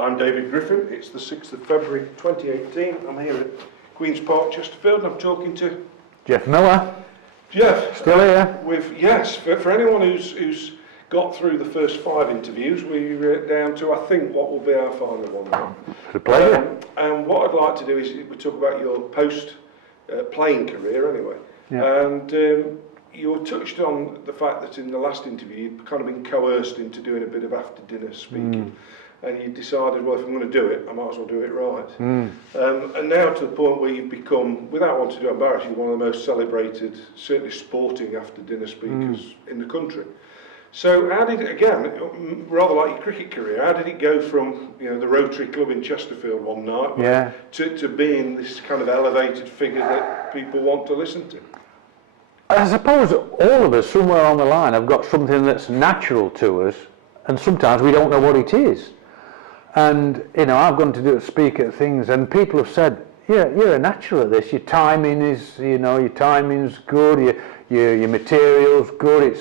I'm David Griffin. It's the 6th of February 2018. I'm here at Queen's Park, Chesterfield, and I'm talking to Geoff Miller. Geoff. Still here? Yes, for anyone who's got through the first 5 interviews, we're down to, I think, what will be our final one now. It's a pleasure. And what I'd like to do is we talk about your post-playing career anyway. Yeah. And you touched on the fact that in the last interview you'd kind of been coerced into doing a bit of after-dinner speaking. And you decided, well, if I'm going to do it, I might as well do it right. And now to the point where you've become, without wanting to embarrass you, one of the most celebrated, certainly sporting after-dinner speakers in the country. So how did it, again, rather like your cricket career, how did it go from the Rotary Club in Chesterfield one night to being this kind of elevated figure that people want to listen to? I suppose all of us, somewhere on the line, have got something that's natural to us, and sometimes we don't know what it is. And I've gone to speak at things, and people have said, you're a natural at this. Your timing is, your timing's good. Your material's good.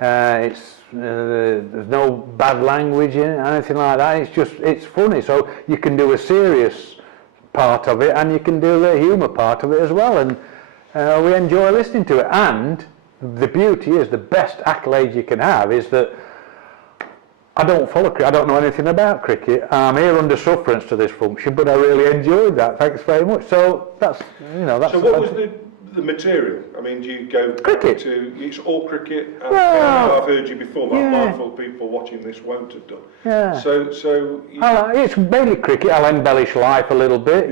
There's no bad language in it, anything like that. It's funny. So you can do a serious part of it, and you can do the humour part of it as well. And we enjoy listening to it. And the beauty is, the best accolade you can have is that I don't follow cricket. I don't know anything about cricket. I'm here under sufferance to this function, but I really enjoyed that. Thanks very much. So that's. So what was the material? I mean, do you go cricket to? It's all cricket. And I've heard you before, but I'm mindful people watching this won't have done. Yeah. So it's mainly cricket. I'll embellish life a little bit,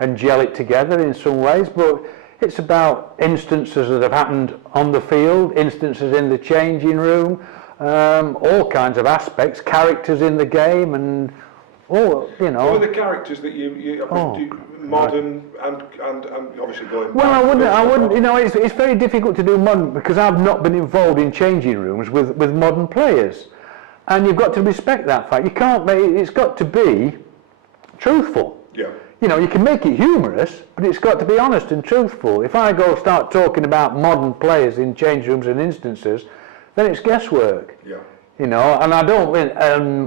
and gel it together in some ways. But it's about instances that have happened on the field, instances in the changing room. All kinds of aspects, characters in the game, and all. What are the characters that you do, modern and obviously going? Well, I wouldn't. It's very difficult to do modern because I've not been involved in changing rooms with modern players, and you've got to respect that fact. You can't make it's got to be truthful. Yeah. You can make it humorous, but it's got to be honest and truthful. If I go start talking about modern players in change rooms and instances, then it's guesswork. Yeah. And I don't.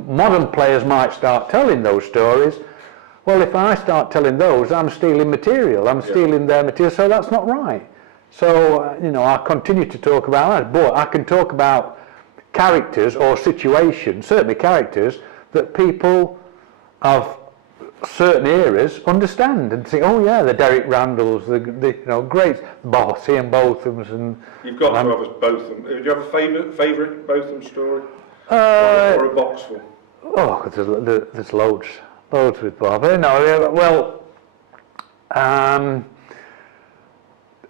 Modern players might start telling those stories. Well, if I start telling those, I'm stealing material. I'm stealing their material, so that's not right. So I continue to talk about that, but I can talk about characters or situations, certainly characters that people of certain eras understand and think, oh yeah, the Derek Randalls, the great Bossy and Bothams, and you've got to have a Botham. Do you have a favourite Botham story, or a box full? Oh, there's loads with Bob. I'm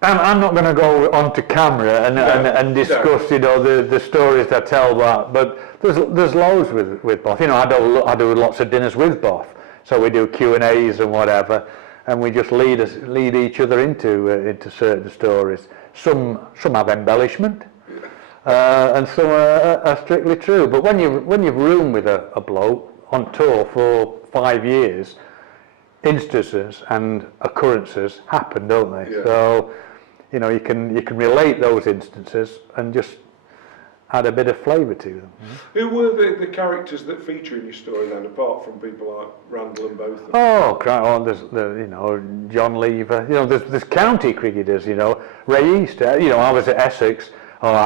not going to go onto camera and discuss the stories I tell but there's loads with Bob. I do lots of dinners with Bob. So we do Q&As and whatever, and we just lead each other into certain stories. Some have embellishment, and some are strictly true. But when you've roomed with a bloke on tour for 5 years, instances and occurrences happen, don't they? Yeah. So you can relate those instances and just add a bit of flavour to them. Who were the characters that feature in your story then, apart from people like Randall and Botham? There's John Lever. There's county cricketers. Ray East. I was at Essex.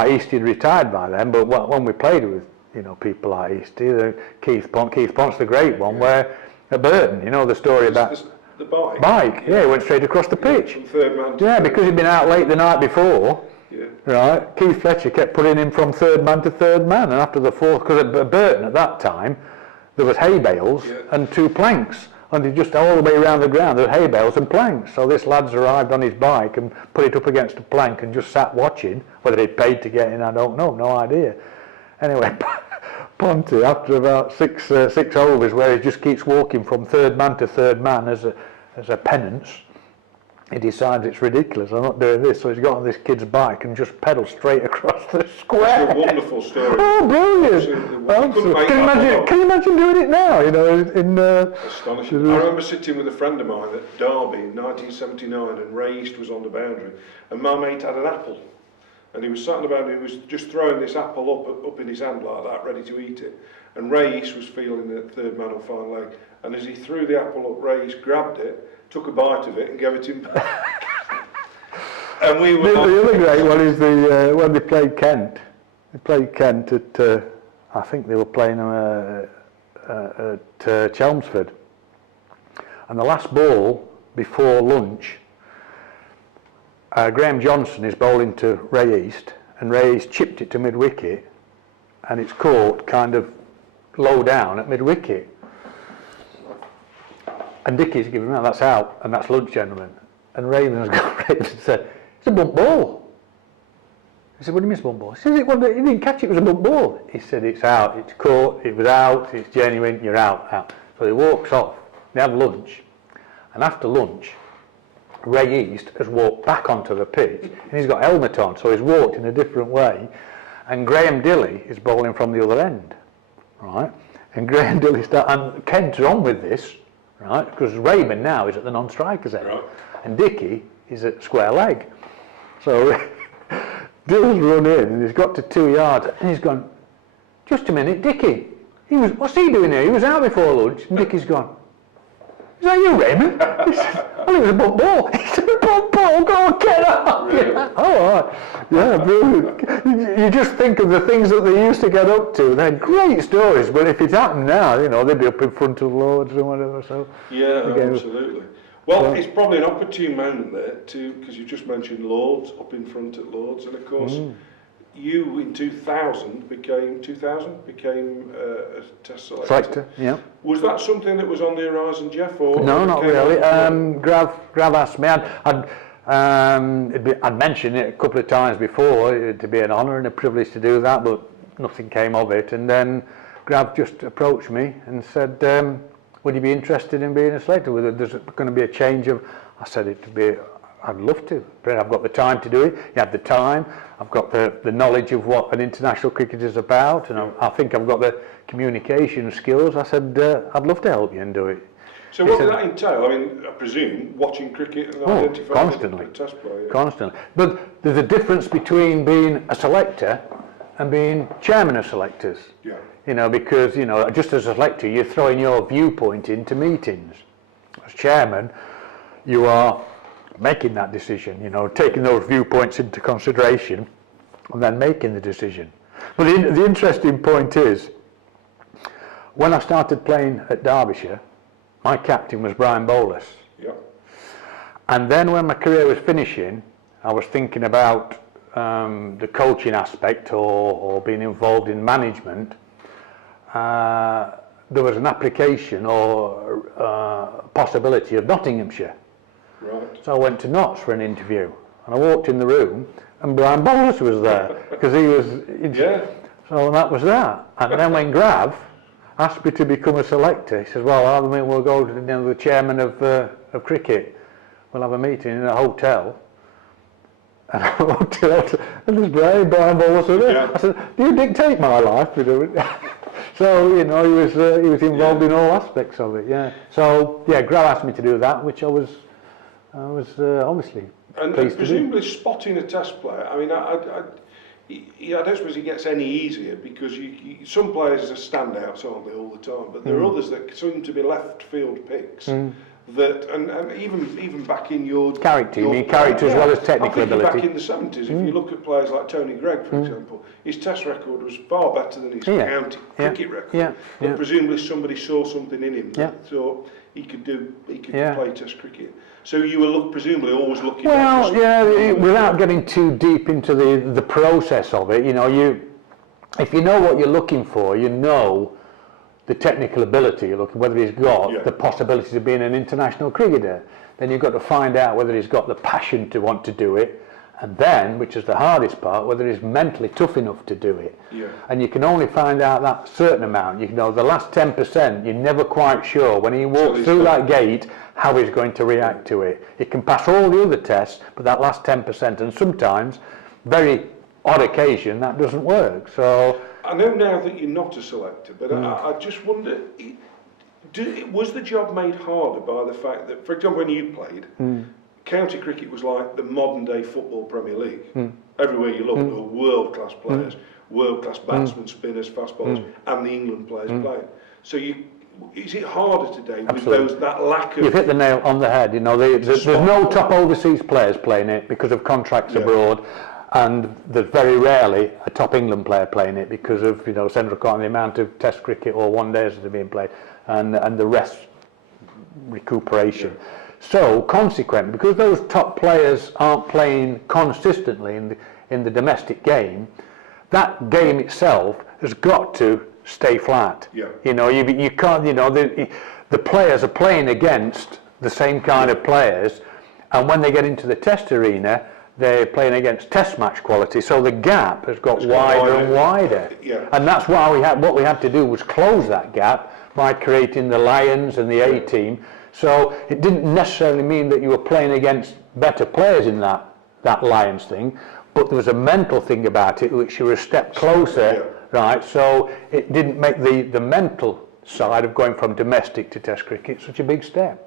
East had retired by then, but when we played with people like Eastie, Keith Pont's the great one. Where at Burton, the story about the bike. Bike. Yeah, he went straight across the pitch. From third man to because he'd been out late the night before. Yeah. Right, Keith Fletcher kept putting him from third man to third man, and after the fourth, because at Burton at that time there was hay bales and 2 planks, and he just all the way around the ground there were hay bales and planks. So this lad's arrived on his bike and put it up against a plank and just sat watching. Whether he paid to get in, I don't know, no idea. Anyway, Ponty, after about six overs, where he just keeps walking from third man to third man as a penance, he decides it's ridiculous, I'm not doing this, so he's got on this kid's bike and just pedals straight across the square. It's a wonderful story. Oh, brilliant! Can you imagine doing it now? Astonishing. I remember sitting with a friend of mine at Derby in 1979, and Ray East was on the boundary, and my mate had an apple, and he was sat on the boundary, he was just throwing this apple up in his hand like that, ready to eat it, and Ray East was feeling it, third man or final leg, and as he threw the apple up, Ray East grabbed it, took a bite of it and gave it him back. And we were... The other great one is when they played Kent. They played Kent at, I think they were playing at Chelmsford. And the last ball before lunch, Graham Johnson is bowling to Ray East, and Ray East chipped it to mid-wicket, and it's caught kind of low down at mid-wicket. And Dickie's giving him, that's out, and that's lunch, gentlemen. And Raven's got Raven and said, it's a bump ball. He said, what do you mean it's a bump ball? He said, he didn't catch it, it was a bump ball. He said, it's out, it's caught, it was out, it's genuine, you're out. So he walks off, they have lunch, and after lunch, Ray East has walked back onto the pitch, and he's got helmet on, so he's walked in a different way, and Graham Dilley is bowling from the other end, right? And Graham Dilley and Kent's on with this, right? Because Raymond now is at the non-striker's end, right, and Dickie is at square leg. So Dill's run in, and he's got to 2 yards, and he's gone, just a minute, Dickie, what's he doing here? He was out before lunch, and Dickie's gone, is that you, Raymond? He said, well, it was a bump ball. He said, a bump ball, go on, get up. Yeah. Oh, all right. Yeah, brilliant. You just think of the things that they used to get up to. They're great stories, but if it happened now, they'd be up in front of Lords or whatever. So yeah, absolutely. Well, it's probably an opportune moment there because you just mentioned Lords, up in front at Lords, and of course, you in 2000 became a test selector. Yeah. Was that something that was on the horizon, Geoff? Or no, not really. Grav asked me. I'd mentioned it a couple of times before. It'd be an honour and a privilege to do that, but nothing came of it. And then Grav just approached me and said, would you be interested in being a selector? There's going to be a change of... I said, I'd love to. I've got the time to do it. You have the time. I've got the knowledge of what an international cricket is about, and I think I've got the communication skills. I said, I'd love to help you and do it. So what did that entail? I mean, I presume watching cricket and identifying a test player. Yeah. Constantly. But there's a difference between being a selector and being chairman of selectors. Yeah. Because, just as a selector, you're throwing your viewpoint into meetings. As chairman, you are making that decision, taking those viewpoints into consideration and then making the decision. But the interesting point is, when I started playing at Derbyshire, my captain was Brian Bolus. Yeah. And then when my career was finishing, I was thinking about the coaching aspect or being involved in management. There was an application or possibility of Nottinghamshire. Right. So I went to Notts for an interview, and I walked in the room, and Brian Bolus was there because he was. Yeah. So that was that. And then when Grav asked me to become a selector, he says, "Well, we'll go to the chairman of cricket. We'll have a meeting in a hotel." And I walked out, and there's Brian Bolus there. Yeah. I said, "Do you dictate my life?" So he was involved in all aspects of it. Yeah. So yeah, Grav asked me to do that, which I was obviously and pleased presumably to do. Spotting a test player. I mean, I don't suppose it gets any easier because some players are standouts, aren't they, all the time? But there are others that seem to be left field picks. That and even back in your character, you mean character as well as technical ability. Back in the 70s, if you look at players like Tony Gregg, for example, his test record was far better than his county cricket record. But presumably somebody saw something in him that thought he could play test cricket. So you were presumably always looking. Well, without getting too deep into the process of it, if you know what you're looking for, the technical ability, whether he's got the possibilities of being an international cricketer, then you've got to find out whether he's got the passion to want to do it, and then, which is the hardest part, whether he's mentally tough enough to do it. Yeah. And you can only find out that certain amount. The last 10%, you're never quite sure when he walks through that gate how he's going to react to it. He can pass all the other tests, but that last 10%, and sometimes, very odd occasion, that doesn't work. So I know now that you're not a selector, but I just wonder, was the job made harder by the fact that, for example, when you played, county cricket was like the modern day football Premier League. Everywhere you look, there were world-class players. world-class batsmen, spinners, fast bowlers, and the England players playing. So is it harder today with that lack of... You've hit the nail on the head. You know, there's no top overseas players playing it because of contracts abroad, and there's very rarely a top England player playing it because of, you know, central court and the amount of Test cricket or one days that are being played, and the rest recuperation. So consequently, because those top players aren't playing consistently in the domestic game, that game itself has got to stay flat. You know, you can't, you know, the players are playing against the same kind of players, and when they get into the Test arena, they're playing against Test match quality, so the gap has got wider and wider. And that's why what we had to do was close that gap by creating the Lions and the A team. So it didn't necessarily mean that you were playing against better players in that Lions thing, but there was a mental thing about it which you were a step closer, right? So it didn't make the mental side of going from domestic to Test cricket such a big step.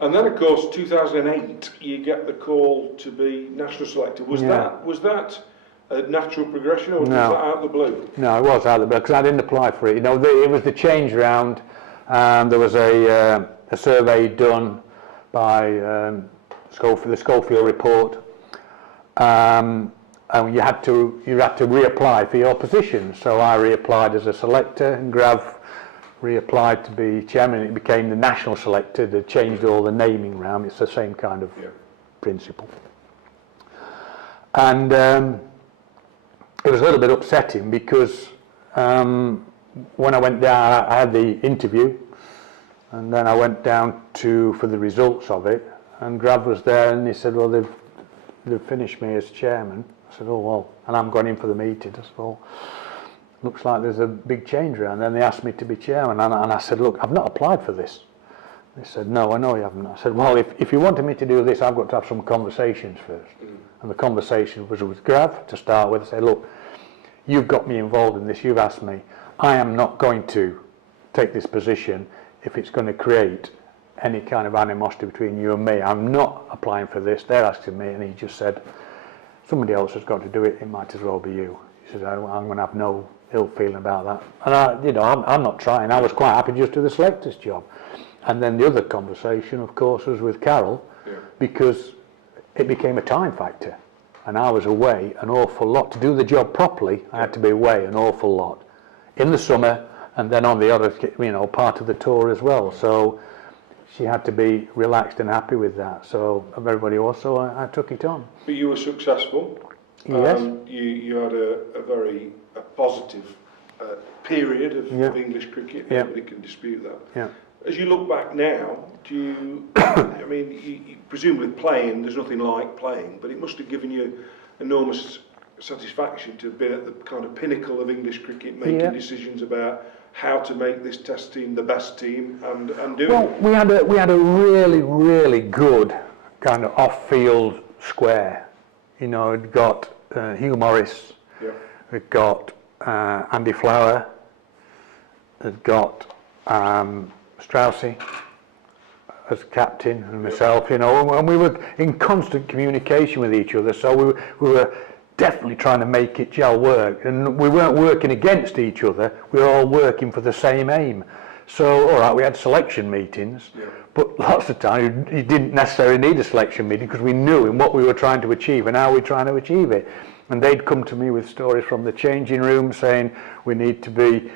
And then, of course, 2008, you get the call to be National Selector. Was that a natural progression, or was that out of the blue? No, it was out of the blue because I didn't apply for it. You know, it was the change round. There was a survey done by the Schofield report, and you had to reapply for your position. So I reapplied as a selector, and Geoff reapplied to be chairman. It became the National Selector. They changed all the naming round. It's the same kind of principle. And it was a little bit upsetting because when I went down, I had the interview, and then I went down for the results of it, and Geoff was there, and he said, well, they've finished me as chairman. I said, oh, well, and I'm going in for the meeting. I said, well, looks like there's a big change around. Then they asked me to be chairman, and I said, look, I've not applied for this. They said, no, I know you haven't. I said, well, if you wanted me to do this, I've got to have some conversations first. And the conversation was with Geoff to start with. I said, look, you've got me involved in this, you've asked me. I am not going to take this position if it's going to create any kind of animosity between you and me. I'm not applying for this, they're asking me. And he just said, somebody else has got to do it, it might as well be you. He said, I'm going to have no ill feeling about that. And I'm not trying. I was quite happy just to do the selector's job. And then the other conversation, of course, was with Carol, because it became a time factor. And I was away an awful lot. To do the job properly, I had to be away an awful lot. In the summer, and then on the other, part of the tour as well. So she had to be relaxed and happy with that. So everybody also, I took it on. But you were successful. Yes. You had a very positive period of English cricket. Nobody can dispute that. Yeah. As you look back now, do you, I mean, you presumably playing, there's nothing like playing, but it must have given you enormous satisfaction to have been at the kind of pinnacle of English cricket, making decisions about how to make this Test team the best team and doing it. Well, we had a really, really good kind of off-field square. You know, we'd got Hugh Morris, we'd got Andy Flower, we'd got Straussy as captain, and myself, and we were in constant communication with each other, so we were definitely trying to make it gel work, and we weren't working against each other, we were all working for the same aim. So, all right, we had selection meetings, but lots of times you didn't necessarily need a selection meeting because we knew in what we were trying to achieve and how we were trying to achieve it. And they'd come to me with stories from the changing room saying we need to be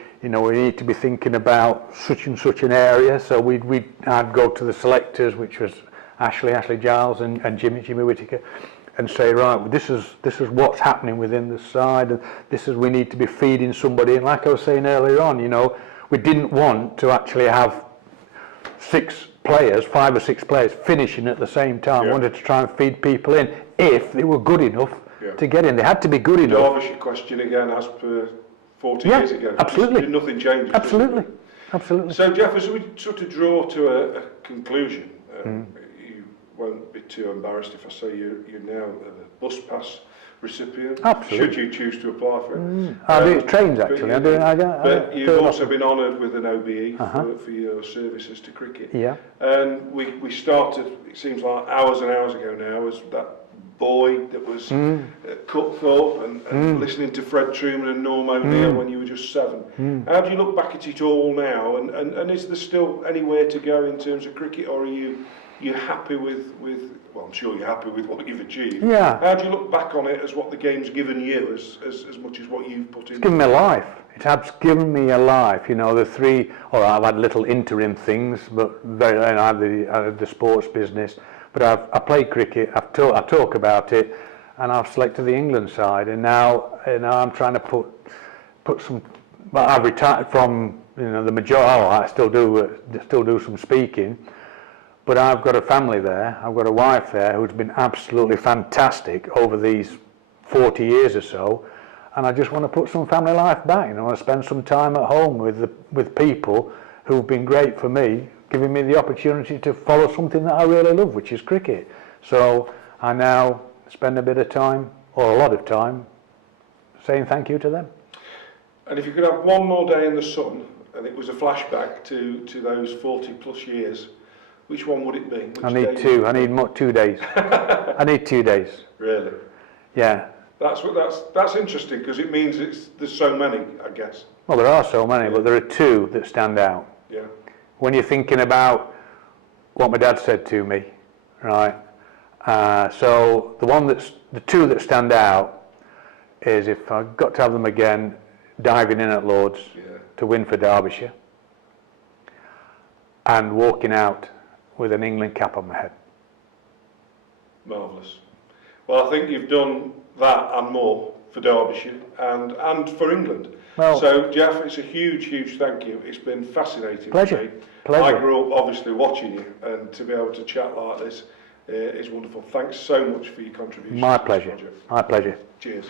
thinking about such and such an area. So I'd go to the selectors, which was Ashley Giles and Jimmy Whittaker, and say, right, this is what's happening within the side, and we need to be feeding somebody. And like I was saying earlier on, we didn't want to actually have 5 or 6 players finishing at the same time. We wanted to try and feed people in if they were good enough to get in. They had to be good enough. Derbyshire question again, as per 40 years ago. Absolutely. Nothing changes. Absolutely. So, Geoff, as we sort of draw to a conclusion, you won't be too embarrassed if I say you're now a bus pass recipient. Absolutely. Should you choose to apply for it. I do trains, actually. But you've also been honoured with an OBE for your services to cricket. Yeah. And we started, it seems like hours and hours ago now, as that boy that was at Cutthorpe and listening to Fred Truman and Norm O'Neill when you were just 7. How do you look back at it all now? And is there still anywhere to go in terms of cricket, or are you happy with well, I'm sure you're happy with what you've achieved. Yeah. How do you look back on it as what the game's given you as much as what you've put in? It's given me life. It has given me a life. You know, I've had little interim things, but I had the sports business. But I played cricket, I talk about it, and I've selected the England side, and now I'm trying to put some. Well, I've retired from the majority. I still do some speaking, but I've got a family there. I've got a wife there who's been absolutely fantastic over these 40 years or so, and I just want to put some family life back. I want to spend some time at home with people who've been great for me, giving me the opportunity to follow something that I really love, which is cricket. So I now spend a bit of time, or a lot of time, saying thank you to them. And if you could have one more day in the sun, and it was a flashback to those 40 plus years, which one would it be? I need 2. I need 2 days. I need 2 days. Really? Yeah. That's interesting, because it means there's so many, I guess. Well, there are so many, but there are 2 that stand out. Yeah. When you're thinking about what my dad said to me, right? So the 2 that stand out is, if I got to have them again, diving in at Lords to win for Derbyshire, and walking out with an England cap on my head. Marvellous. Well, I think you've done that and more for Derbyshire and for England. Well, so, Geoff, it's a huge, huge thank you. It's been fascinating. Pleasure. I grew up obviously watching you, and to be able to chat like this is wonderful. Thanks so much for your contribution. My pleasure. My pleasure. Cheers.